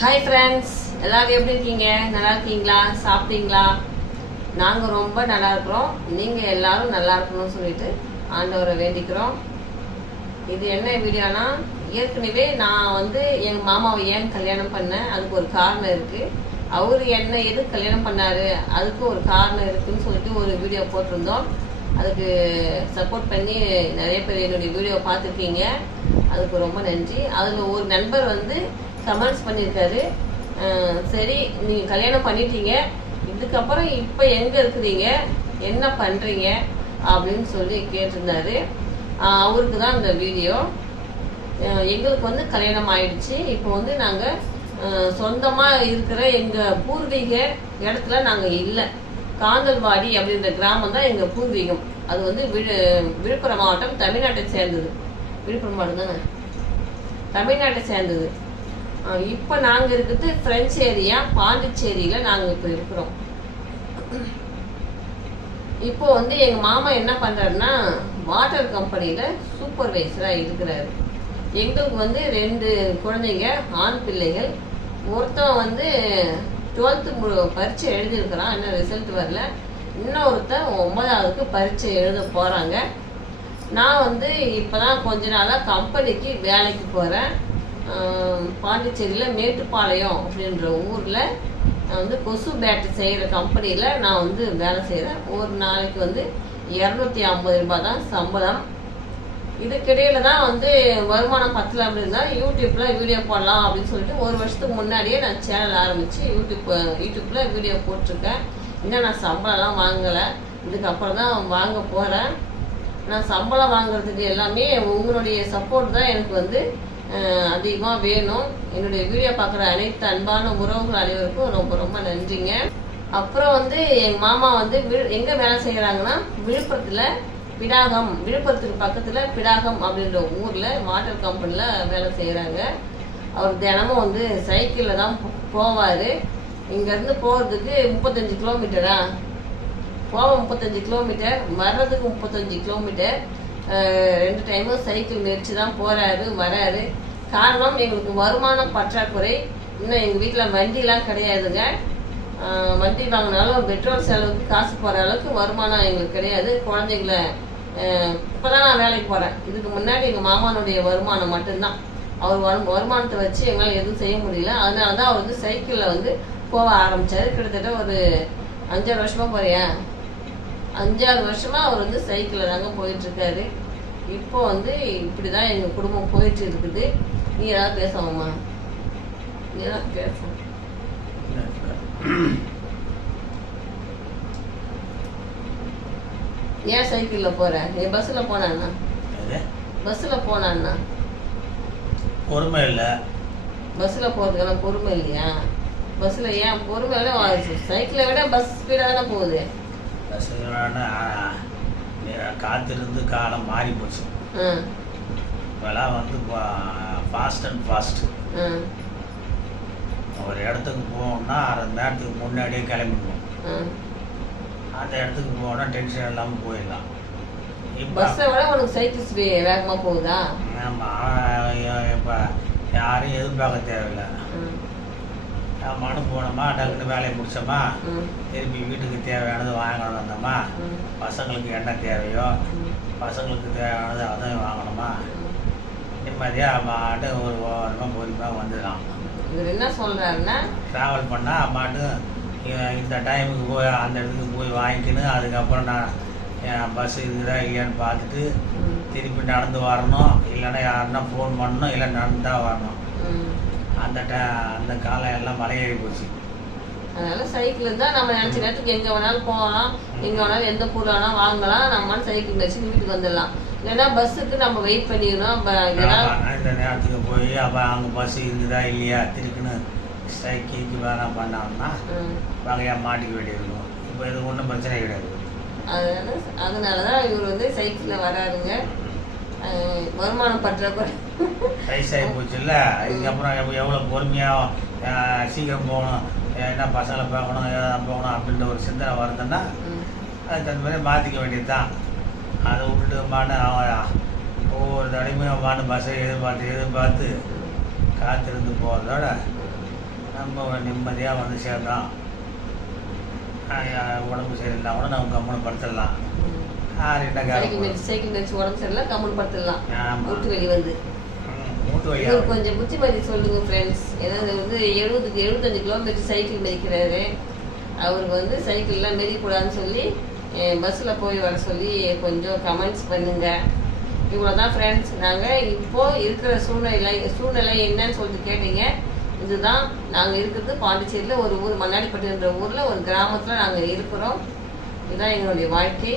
Hi friends எல்லாரும் எப்படி இருக்கீங்க? நல்லா இருக்கீங்களா? சாப்பிட்டீங்களா? நாங்கள் ரொம்ப நல்லா இருக்கிறோம். நீங்கள் எல்லாரும் நல்லா இருக்கணும்னு சொல்லிட்டு ஆண்டவரை வேண்டிக்கிறோம். இது என்ன வீடியோனா ஏற்கனவே நான் வந்து எங்கள் மாமாவை ஏன் கல்யாணம் பண்ணேன்? அதுக்கு ஒரு காரணம் இருக்குது அவர் என்ன எது கல்யாணம் பண்ணார்? அதுக்கு ஒரு காரணம் இருக்குதுன்னு சொல்லிட்டு ஒரு வீடியோ போட்டிருந்தோம். அதுக்கு சப்போர்ட் பண்ணி நிறைய பேர் என்னுடைய வீடியோ பார்த்துருக்கீங்க. அதுக்கு ரொம்ப நன்றி. அதில் ஒரு நண்பர் வந்து கமெண்ட்ஸ் பண்ணியிருக்காரு. சரி நீங்கள் கல்யாணம் பண்ணிட்டீங்க. இதுக்கப்புறம் இப்போ எங்கே இருக்கிறீங்க? என்ன பண்ணுறீங்க அப்படின்னு சொல்லி கேட்டிருந்தாரு. அவருக்கு தான் இந்த வீடியோ. எங்களுக்கு வந்து கல்யாணம் ஆயிடுச்சு. இப்போ வந்து நாங்கள் சொந்தமாக இருக்கிற எங்கள் பூர்வீக இடத்துல நாங்கள் இல்லை. காந்தல்வாடி அப்படின்ற கிராமம் தான் எங்கள் பூர்வீகம். அது வந்து விழு விழுப்புரம் மாவட்டம் தமிழ்நாட்டை சேர்ந்தது. விழுப்புரம் மாவட்டம் தானே? தமிழ்நாட்டை சேர்ந்தது. இப்போ நாங்கள் இருக்கிறது ஃப்ரெஞ்ச் ஏரியா பாண்டிச்சேரியில் நாங்கள் இப்போ இருக்கிறோம். இப்போ வந்து எங்கள் மாமா என்ன பண்ணுறாருன்னா வாட்டர் கம்பெனியில் சூப்பர்வைசராக இருக்கிறாரு. எங்களுக்கு வந்து ரெண்டு குழந்தைங்க ஆண் பிள்ளைகள். ஒருத்தன் வந்து டுவெல்த்து பரீட்சை எழுதியிருக்கிறான் இன்னும் ரிசல்ட் வரல. இன்னொருத்தன் ஒன்பதாவதுக்கு பரீட்சை எழுத போகிறாங்க நான் வந்து இப்போ தான் கொஞ்ச நாளாக கம்பெனிக்கு வேலைக்கு போகிறேன் பாண்டிச்சேரியில் மேட்டுப்பாளையம் அப்படின்ற ஊரில் நான் வந்து கொசு பேட்டு செய்கிற கம்பெனியில் நான் வந்து வேலை செய்கிறேன் ஒரு நாளைக்கு வந்து இரநூத்தி ஐம்பது ரூபாய் தான் சம்பளம். இதுக்கிடையில தான் வந்து வருமானம் பத்தல அப்படின்னா யூடியூப்பில் வீடியோ போடலாம் அப்படின்னு சொல்லிட்டு ஒரு வருஷத்துக்கு முன்னாடியே நான் சேனல் ஆரம்பித்து யூடியூப் யூடியூப்பில் வீடியோ போட்டிருக்கேன். இன்னும் நான் சம்பளம்லாம் வாங்கலை. இதுக்கப்புறம் தான் வாங்க போகிறேன் நான் சம்பளம் வாங்குறதுக்கு எல்லாமே உங்களுடைய சப்போர்ட் தான் எனக்கு வந்து அதிகமாக வேணும். என்னுடைய வீடியோ பார்க்குற அனைத்து அன்பான உறவுகள் அனைவருக்கும் ரொம்ப ரொம்ப நன்றிங்க. அப்புறம் வந்து எங்கள் மாமா வந்து விழு எங்கே வேலை செய்கிறாங்கன்னா விழுப்புரத்தில் பிடாகம் விழுப்புரத்துக்கு பக்கத்தில் பிடாகம் அப்படின்ற ஊரில் வாட்டர் கம்பெனியில் வேலை செய்கிறாங்க அவர் தினமும் வந்து சைக்கிளில் தான் போவார். இங்கேருந்து போகிறதுக்கு முப்பத்தஞ்சு கிலோமீட்டரா போக முப்பத்தஞ்சு கிலோமீட்டர் வர்றதுக்கு முப்பத்தஞ்சு கிலோமீட்டர் ரெண்டு டைமும் சைக்கிள் நெரிச்சு தான் போகிறாரு வராரு. காரணம் எங்களுக்கு வருமானம் பற்றாக்குறை. இன்னும் எங்கள் வீட்டில் வண்டிலாம் கிடையாதுங்க. வண்டி வாங்கினாலும் பெட்ரோல் செலவுக்கு காசு போகிற அளவுக்கு வருமானம் எங்களுக்கு கிடையாது. குழந்தைங்கள இப்போ தான் நான் வேலைக்கு போகிறேன் இதுக்கு முன்னாடி எங்கள் மாமானுடைய வருமானம் மட்டும்தான். அவர் வரு வருமானத்தை வச்சு எங்களால் எதுவும் செய்ய முடியல. அதனால தான் அவர் வந்து சைக்கிளில் வந்து போக ஆரம்பித்தார் கிட்டத்தட்ட ஒரு அஞ்சாறு வருஷமாக போறியா அஞ்சாறு வருஷமா அவர் வந்து சைக்கிளில் தாங்க போயிட்டு இருக்காரு இப்போ வந்து இப்படிதான் எங்க குடும்பம் போயிட்டு இருக்குது நீ ஏதாவது பேசணுமா நீ ஏதாவது பேச. ஏன் சைக்கிளில் போற? நீ பஸ்ஸில் எது? பஸ்ஸில் போனான்னா? பொறுமை இல்லை. பஸ்ஸில் போகிறதுக்கெல்லாம் பொறுமை இல்லையா? பஸ்ஸில் ஏன் பொறுமை விட சைக்கிளை விட பஸ் ஸ்பீடாக தானே போகுது. காத்திருந்து காலம் மாறி போச்சு இப்போலாம் வந்து ஃபாஸ்ட் அண்ட் ஃபாஸ்ட் ஒரு இடத்துக்கு போகணும்னா அரை நேரத்துக்கு முன்னாடியே கிளம்பிடணும் ஆ அந்த இடத்துக்கு போகணும்னா டென்ஷன் இல்லாமல் போயிடலாம். பஸ்ஸை விட உனக்கு சைக்கிள் ஸ்பீ- வேகமா போகுதா? ஆமாம் இப்போ யாரையும் எதிர்பார்க்க தேவையில்லை. ஆமான்னு போனோமா டக்குன்னு வேலையை முடிச்சோமா? ம், திருப்பி வீட்டுக்கு தேவையானது வாங்கணும் வந்தோமா? பசங்களுக்கு என்ன தேவையோ? பசங்களுக்கு தேவையானது அதையும் வாங்கணுமா? நிம்மதியாக மாட்டு ஒரு ஓரமாக பொறுமையாக வந்துடலாம். இவர் என்ன சொல்றாருன்னா ட்ராவல் பண்ணால் அம்மாட்டு இந்த டைமுக்கு போய் அந்த இடத்துக்கு போய் வாங்கிக்கணும் அதுக்கப்புறம் நான் பஸ் இருக்குதா இல்லையான்னு பார்த்துட்டு திருப்பி நடந்து வரணும். இல்லைன்னா யாருன்னா ஃபோன் பண்ணணும் இல்லை நடந்து தான் வரணும் அந்த அந்த காலம் எல்லாம் மலையேறி போச்சு. அதனால சைக்கிள் இருந்தா நம்ம நினைச்ச நேரத்துக்கு எங்க வேணாலும் போகலாம். எங்க வேணாலும் எந்த பொருள் வேணாலும் வாங்கலாம். நம்ம சைக்கிள் வச்சு வீட்டுக்கு வந்துடலாம். இல்லைன்னா பஸ்ஸுக்கு நம்ம வெயிட் பண்ணிக்கணும் ப- இதெல்லாம் ஆமா, இந்த நேரத்துக்கு போய் அப்போ அங்கே பஸ் இருக்குதா இல்லையா திருக்குன்னு சைக்கிளுக்கு வேணாம் பண்ணோம்னா ம், வகையாக மாட்டிக்க வேண்டியிருக்கும். இப்போ இது ஒன்றும் பிரச்சனை கிடையாது. அதனால அதனாலதான் இவர் வந்து சைக்கிள்ல வராருங்க. வருமானம் பற்றாக்குறை வயசாகி போச்சுல்ல? இதுக்கப்புறம் எவ்வ- எவ்வளோ பொறுமையாக சீக்கிரம் போகணும் என்ன பசங்களை பார்க்கணும் போகணும் அப்படின்ற ஒரு சிந்தனை வருதுன்னா அதுக்கு தகுந்த மாதிரி மாற்றிக்க வேண்டியது தான் அதை விட்டுட்டு அவன் ஒவ்வொரு தடையுமே மாட்டு பஸ்ஸை எதிர்பார்த்து எதிர்பார்த்து காத்திருந்து போகிறதோட நம்ம நிம்மதியாக வந்து சேர்ந்தோம் உடம்பு சரியில்லை கூட நம்ம கம்முன்னு படுத்துடலாம். யார் என்ன சைக்கிள் சைக்கிள் உடம்பு சரியில்லை கம்முன்னு படுத்துடலாம். மூட்டு வெளி வந்து கொஞ்சம் புத்திமதி சொல்லுங்க ஃப்ரெண்ட்ஸ் ஏதாவது வந்து எழுபதுக்கு எழுபத்தஞ்சு கிலோமீட்டர் சைக்கிள் மிதிக்கிறாரு அவருக்கு வந்து சைக்கிள்லாம் மிதிக்கூடாதுன்னு சொல்லி பஸ்ஸில் போய் வர சொல்லி கொஞ்சம் கமெண்ட்ஸ் பண்ணுங்க. இவ்வளோ தான் ஃப்ரெண்ட்ஸ் நாங்கள் இப்போ இருக்கிற சூழ்நிலை சூழ்நிலை என்னன்னு சொல்லிட்டு கேட்டீங்க. இதுதான் நாங்கள் இருக்கிறது பாண்டிச்சேரியில் ஒரு ஊர் மண்ணாடிப்பட்டுன்ற ஊரில் ஒரு கிராமத்தில் நாங்கள் இருக்கிறோம். இதுதான் எங்களுடைய வாழ்க்கை.